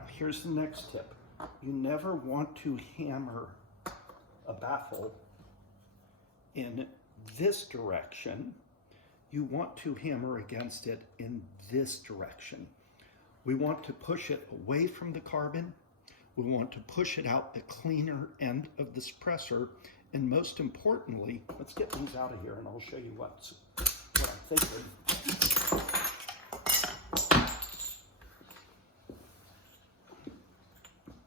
Now, here's the next tip. You never want to hammer a baffle in this direction. You want to hammer against it in this direction. We want to push it away from the carbon. We want to push it out the cleaner end of the suppressor. And most importantly, let's get these out of here and I'll show you what I'm thinking.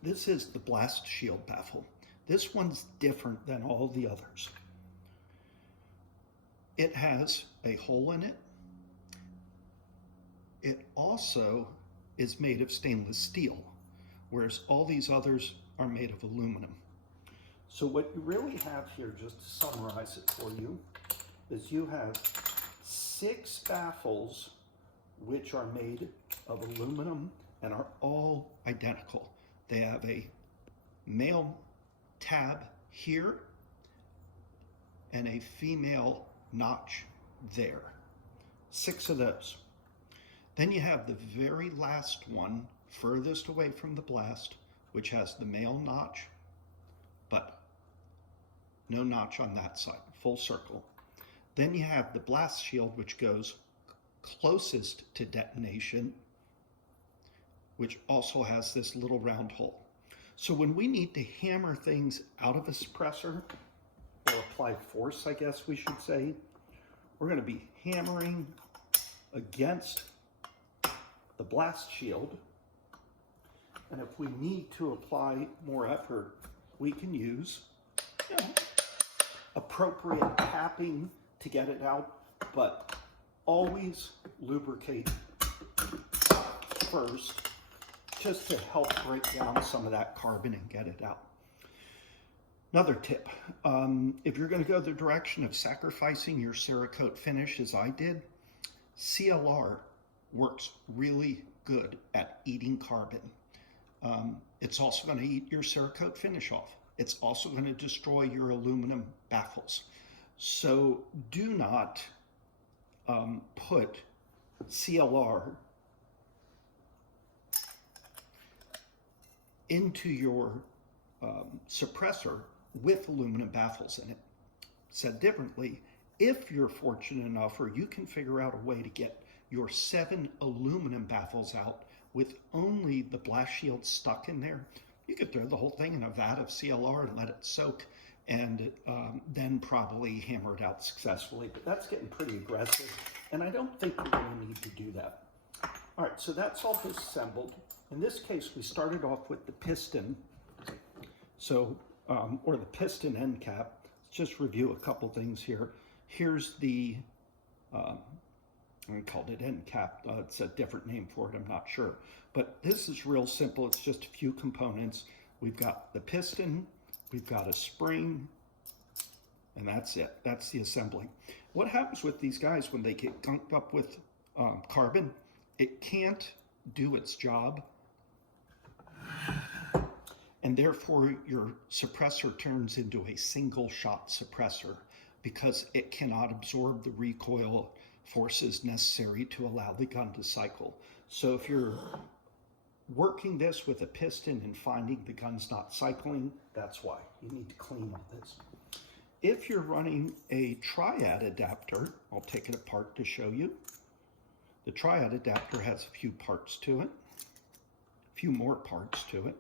This is the blast shield baffle. This one's different than all the others. It has a hole in it. It also is made of stainless steel, whereas all these others are made of aluminum. So what you really have here, just to summarize it for you, is you have 6 baffles which are made of aluminum and are all identical. They have a male tab here and a female notch there. 6 of those. Then you have the very last one, furthest away from the blast, which has the male notch, but no notch on that side, full circle. Then you have the blast shield, which goes closest to detonation, which also has this little round hole. So when we need to hammer things out of a suppressor, or apply force, I guess we should say, we're going to be hammering against the blast shield. And if we need to apply more effort, we can use, you know, appropriate tapping to get it out, but always lubricate first, just to help break down some of that carbon and get it out. Another tip, if you're going to go the direction of sacrificing your Cerakote finish as I did, CLR works really good at eating carbon. It's also going to eat your Cerakote finish off. It's also going to destroy your aluminum baffles. So do not put CLR into your suppressor with aluminum baffles in it. Said differently, if you're fortunate enough or you can figure out a way to get your 7 aluminum baffles out with only the blast shield stuck in there, you could throw the whole thing in a vat of CLR and let it soak, and then probably hammer it out successfully. But that's getting pretty aggressive, and I don't think you're going to need to do that. All right, so that's all disassembled. In this case, we started off with the piston, so or the piston end cap. Let's just review a couple things here. Here's the, I called it end cap. It's a different name for it, I'm not sure. But this is real simple. It's just a few components. We've got the piston, we've got a spring, and that's it. That's the assembly. What happens with these guys when they get gunked up with carbon? It can't do its job, and therefore your suppressor turns into a single shot suppressor because it cannot absorb the recoil forces necessary to allow the gun to cycle. So if you're working this with a piston and finding the gun's not cycling, that's why. You need to clean all this. If you're running a triad adapter, I'll take it apart to show you. The triad adapter has a few parts to it, a few more parts to it.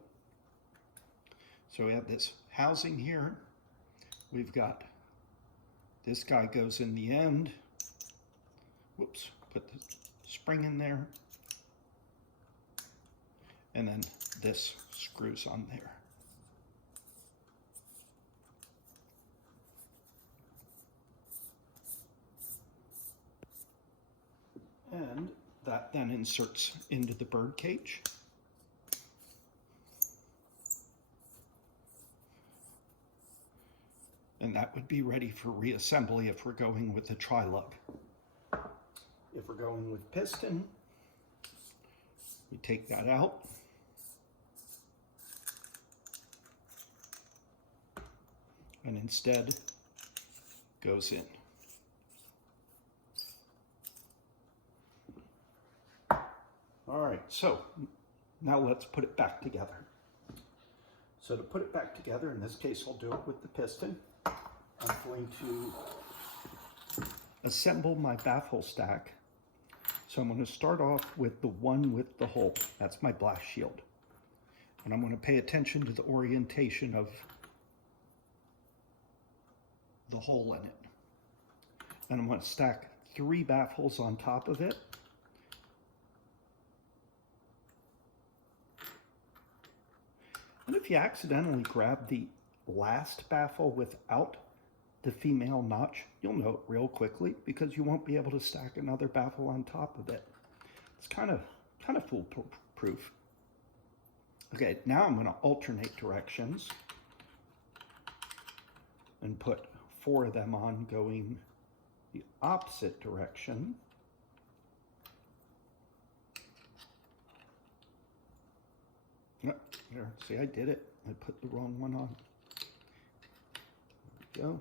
So we have this housing here. We've got this guy goes in the end. Whoops, put the spring in there. And then this screws on there. And that then inserts into the bird cage. And that would be ready for reassembly if we're going with the tri-lug. If we're going with piston, we take that out. And instead goes in. All right, so Now let's put it back together. So to put it back together, in this case I'll do it with the piston. I'm going to assemble my baffle stack. So I'm going to start off with the one with the hole. That's my blast shield. And I'm going to pay attention to the orientation of the hole in it. And I'm going to stack 3 baffles on top of it. And if you accidentally grab the last baffle without the female notch, you'll know it real quickly because you won't be able to stack another baffle on top of it. It's kind of foolproof. Okay, now I'm going to alternate directions and put 4 of them on going the opposite direction. Oh, there, see, I did it. I put the wrong one on. There we go.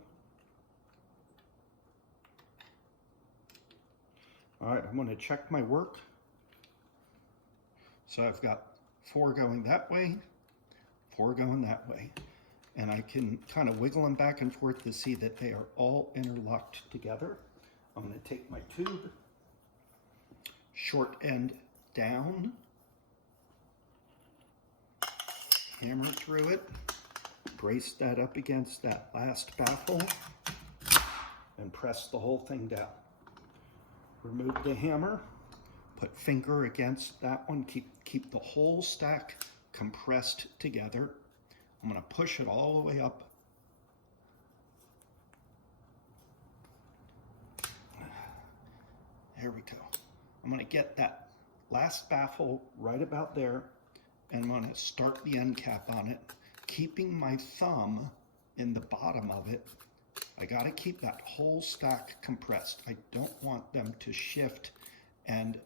All right, I'm going to check my work. So I've got 4 going that way, 4 going that way. And I can kind of wiggle them back and forth to see that they are all interlocked together. I'm going to take my tube, short end down, hammer through it, brace that up against that last baffle, and press the whole thing down. Remove the hammer, put finger against that one, keep the whole stack compressed together. I'm going to push it all the way up. There we go. I'm going to get that last baffle right about there, and I'm going to start the end cap on it, keeping my thumb in the bottom of it. I got to keep that whole stack compressed. I don't want them to shift and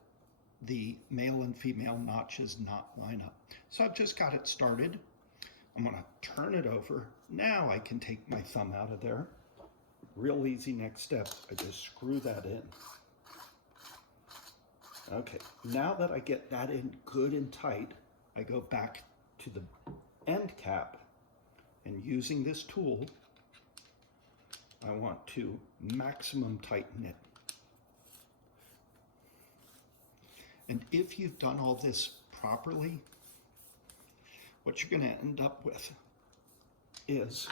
the male and female notches not line up. So I've just got it started. I'm going to turn it over. Now I can take my thumb out of there. Real easy next step. I just screw that in. Okay, now that I get that in good and tight, I go back to the end cap, and using this tool, I want to maximum tighten it. And if you've done all this properly, what you're going to end up with is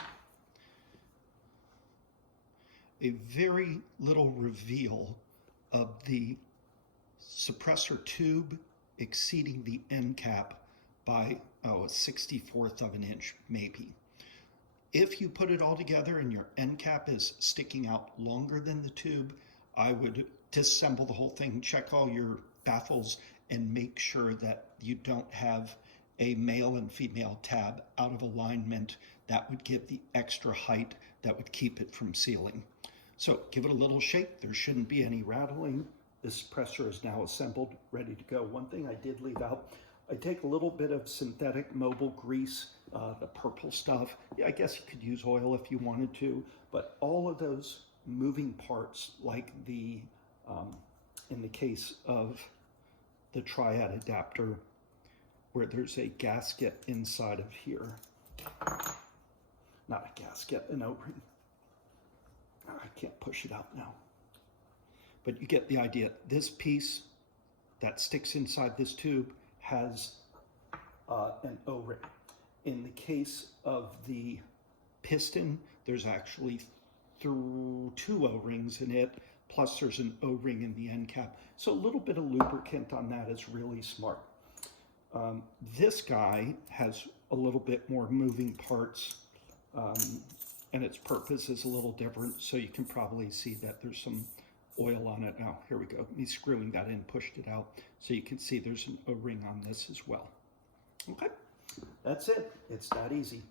a very little reveal of the suppressor tube exceeding the end cap by, a 64th of an inch, maybe. If you put it all together and your end cap is sticking out longer than the tube, I would disassemble the whole thing, check all your baffles, and make sure that you don't have a male and female tab out of alignment. That would give the extra height that would keep it from sealing. So give it a little shake. There shouldn't be any rattling. This suppressor is now assembled, ready to go. One thing I did leave out, I take a little bit of synthetic mobile grease, the purple stuff. Yeah, I guess you could use oil if you wanted to, but all of those moving parts, like the, in the case of the triad adapter, where there's a gasket inside of here. Not a gasket, an O-ring. I can't push it out now. But you get the idea. This piece that sticks inside this tube has an O-ring. In the case of the piston, there's actually 2 O-rings in it, plus there's an O-ring in the end cap. So a little bit of lubricant on that is really smart. This guy has a little bit more moving parts, and its purpose is a little different, so you can probably see that there's some oil on it. Now, here we go. Me screwing that in, pushed it out, so you can see there's an O-ring on this as well. Okay, that's it. It's that easy.